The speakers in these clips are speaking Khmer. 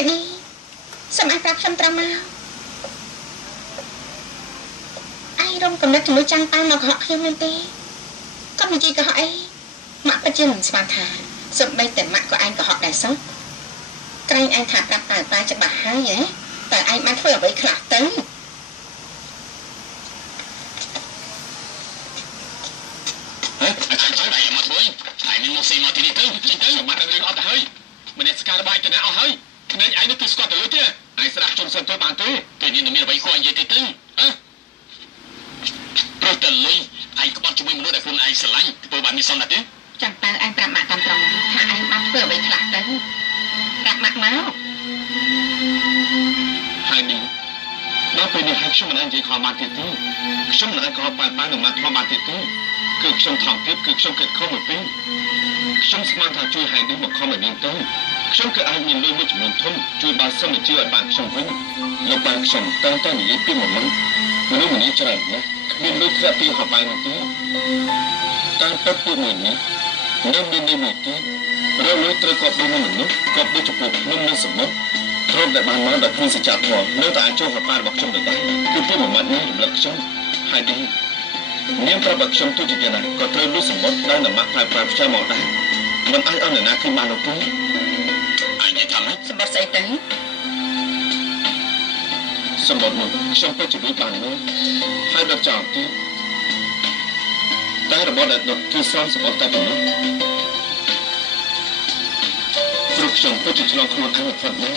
ហើយនេះសូមឲ្យប្រាប់ខ្ញុំត្រង់មកឯងរំកំណត់ជាមួយចាំងប៉ែមកកុហកខ្ញុំមែនទេកុំនិយាយកុហកអីម៉ាក់ពិតជាមិនស្មានថាសូម្បីតែម៉ាក់ក៏ឯងកុហកដែរសោះក្រែងឯងថាប្រាប់ប៉ែច្បាស់ហើយហ៎តើឯងបានធ្វើអ្វីខ្លះទៅមកសេមកទីនេះទៅចេញទៅមកដល់រឿងអត់ទៅហើយម្នាក់ស្ការបាយទៅណាអស់ហើយភ្នែកឯងនោះគឺស្គាល់ទៅលុយទេឯងស្ដាប់ជុំសិនទៅបានទេពេលនេះមានអ្វីគួរនិយាយទេទៅហ៎ព្រោះតែលុយឯងក្បត់ជាមួយមនុស្សដែលខ្លួនឯងស្រឡាញ់ធ្វើបានមានសមណាស់ទេចាំតើឯងប្រាប់ម៉ាក់តាមត្រង់ថាឯងបានធ្វើអ្វីខ្លះទៅប្រាប់ម៉ាក់មកហើយនេះដល់ពេលនេះហើយខ្ញុំមិនអាចនិយាយខំបានទៀតទេខ្ញុំមិនអាចកុហកប៉ែនឹងមកធំបានទៀតទេគឺខ្ញុំថងទៀតគឺខ្ញុំគិតខុសមួយពេលខ្ញុំស្មានថាជួយហែងនេះមកខំឲ្យនាងទៅខ្ញុំក៏អាចមានលុយមួយចំនួនធំជួយបើសិនជាឲ្យបានខ្ញុំវិញលោកបានខ្ញុំតែនិយាយពីមនុស្សម្នាក់ច្រើនណាស់គ្មានលុយធ្លាក់ពីហបាយនោះទេតាមពិតពីមួយនេះនៅមាននេះមួយទៀតរលុយត្រូវគាត់ដូចមនុស្សគាត់ដូចចំពោះខ្ញុំនឹងសមុទ្រព្រមតែបានមកដល់គ្មានសច្ចធម៌នៅតែអាចចូលហបាយរបស់ខ្ញុំទៅដែរគឺពីមួយម៉ាត់នេះរំលឹកខ្ញុំហើយនេះនាងប្រាប់ខ្ញុំទុតិយណាក៏ត្រូវលុយសមុទ្រដែលម៉ាក់ផ្លែផ្សាយមកដែរមិនអាចអស់នរណាឃើញបាននោះទេអញនិយាយថាម៉េចសម្បត្តិស្អីទៅសមុទ្រនោះខ្ញុំពិតជាលុយបានហើយហើយដល់ចោលទៀតតែរបស់ដែលដុតគឺស្រន់សមុទ្រតែប៉ុណ្ណោះព្រោះខ្ញុំពិតជាឆ្លងខ្លួនឯងផុតមក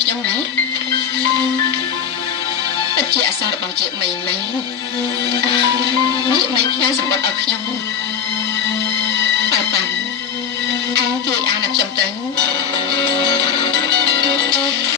ខ្ញុំណាពិតជាអសររបស់ជាមីមែននេះមិនផ្ញើសម្បត្តិឲ្យខ្ញុំប៉ាអញគេអានខ្ញុំទៅ